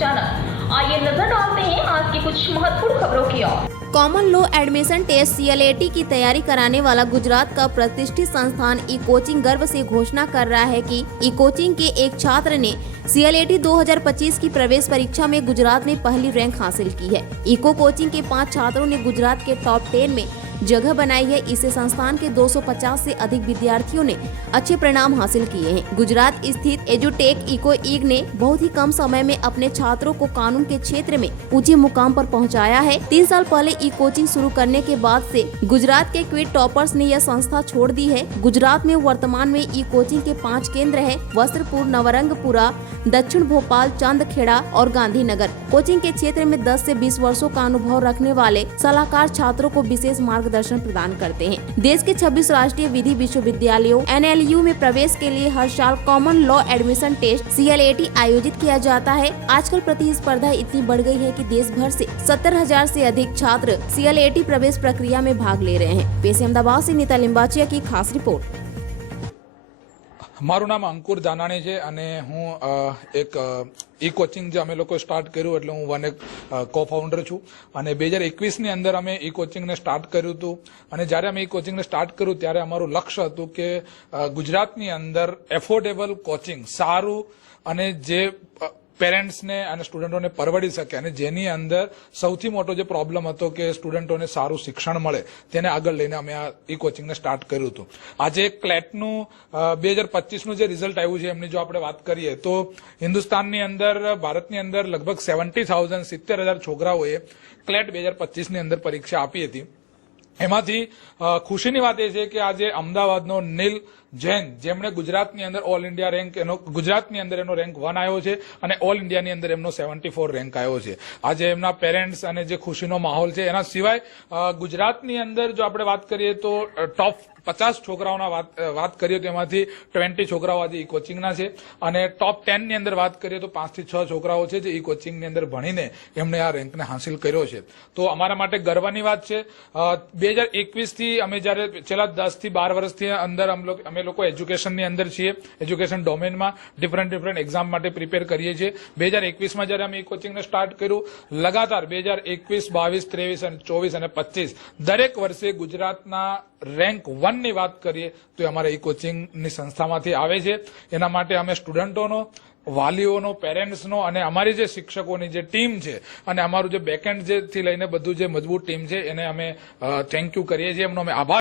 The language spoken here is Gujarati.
अचानक। आइए नजर डालते हैं आज की कुछ महत्वपूर्ण खबरों की ओर। Common law admission test CLAT की तैयारी कराने वाला गुजरात का प्रतिष्ठित संस्थान ई कोचिंग गर्व से घोषणा कर रहा है कि ई कोचिंग के एक छात्र ने CLAT 2025 की प्रवेश परीक्षा में गुजरात में पहली रैंक हासिल की है। इको कोचिंग के 5 छात्रों ने गुजरात के टॉप 10 में जगह बनाई है। इससे संस्थान के 250 से अधिक विद्यार्थियों ने अच्छे परिणाम हासिल किए हैं। गुजरात स्थित एजुटेक इको ईग ने बहुत ही कम समय में अपने छात्रों को कानून के क्षेत्र में ऊंचे मुकाम पर पहुंचाया है। 3 साल पहले ई कोचिंग शुरू करने के बाद से गुजरात के क्विड टॉपर्स ने यह संस्था छोड़ दी है। गुजरात में वर्तमान में ई कोचिंग के 5 केंद्र है: वस्त्रपुर, नवरंगपुरा, दक्षिण भोपाल, चांदखेड़ा और गांधीनगर। कोचिंग के क्षेत्र में 10 से 20 वर्षों का अनुभव रखने वाले सलाहकार छात्रों को विशेष मार्गदर्शन प्रदान करते हैं। देश के 26 राष्ट्रीय विधि विश्वविद्यालयों NLU में प्रवेश के लिए हर साल common law admission test CLAT आयोजित किया जाता है। आजकल प्रतिस्पर्धा इतनी बढ़ गई है कि देश भर से 70,000 से अधिक छात्र CLAT प्रवेश प्रक्रिया में भाग ले रहे हैं। पेश अहमदाबाद से नीता लिंबाचिया की खास रिपोर्ट। મારું નામ અંકુર જાનાણી છે અને હું એક ઈ કોચિંગ જે અમે લોકો સ્ટાર્ટ કર્યું એટલે હું વન એક કો ફાઉન્ડર છું અને 2021ની અંદર અમે ઈ કોચિંગને સ્ટાર્ટ કર્યું હતું અને જ્યારે અમે ઈ કોચિંગને સ્ટાર્ટ કર્યું ત્યારે અમારું લક્ષ્ય હતું કે ગુજરાતની અંદર એફોર્ડેબલ કોચિંગ સારું અને જે પેરેન્ટ્સને અને સ્ટુડન્ટોને પરવડી શકે અને જેની અંદર સૌથી મોટો જે પ્રોબ્લેમ હતો કે સ્ટુડન્ટોને સારું શિક્ષણ મળે તેને આગળ લઈને અમે આ ઈ કોચિંગને સ્ટાર્ટ કર્યું હતું। આજે ક્લેટનું 2025નું જે રિઝલ્ટ આવ્યું છે એમની જો આપણે વાત કરીએ તો હિન્દુસ્તાનની અંદર ભારતની અંદર લગભગ 70,000 છોકરાઓએ ક્લેટ 2025ની અંદર પરીક્ષા આપી હતી। એમાંથી ખુશીની વાત એ છે કે આજે અમદાવાદનો નીલ જૈન જેમણે ગુજરાતની અંદર ઓલ ઇન્ડિયા રેન્ક ગુજરાતની અંદર એનો રેન્ક 1 આવ્યો છે અને ઓલ ઇન્ડિયાની અંદર એમનો 74 રેન્ક આવ્યો છે। આજે એમના પેરેન્ટ્સ અને જે ખુશીનો માહોલ છે એના સિવાય ગુજરાતની અંદર જો આપણે વાત કરીએ તો ટોપ 50 છોકરાઓના વાત કરીએ તો એમાંથી 20 છોકરાઓ આજે ઈ કોચિંગના છે અને ટોપ 10 ની અંદર વાત કરીએ તો 5 થી 6 છોકરાઓ છે જે ઈ કોચિંગની અંદર ભણીને એમણે આ રેન્કને હાંસિલ કર્યો છે। તો અમારા માટે ગર્વની વાત છે। 2021 થી અમે જ્યારે છેલ્લા 10 થી 12 વર્ષથી અંદર અમે લોકો એજ્યુકેશનની અંદર છીએ, એજ્યુકેશન ડોમેનમાં ડિફરન્ટ એક્ઝામ માટે પ્રિપેર કરીએ છીએ। 2021માં જ્યારે અમે ઈ કોચિંગને સ્ટાર્ટ કર્યું લગાતાર 2021, 22, 23 અને 24 અને 25 દરેક વર્ષે ગુજરાતના રેન્ક 1 ની વાત કરીએ તો અમારા ઈ કોચિંગની સંસ્થામાંથી આવે છે। એના માટે અમે સ્ટુડન્ટોનો, વાલીઓનો, પેરેન્ટ્સનો અને અમારી જે શિક્ષકોની જે ટીમ છે અને અમારું જે બેકએન્ડ થી લઈને બધું જે મજબૂત ટીમ છે એને અમે થેન્ક યુ કરીએ છીએ, એમનો અમે આભાર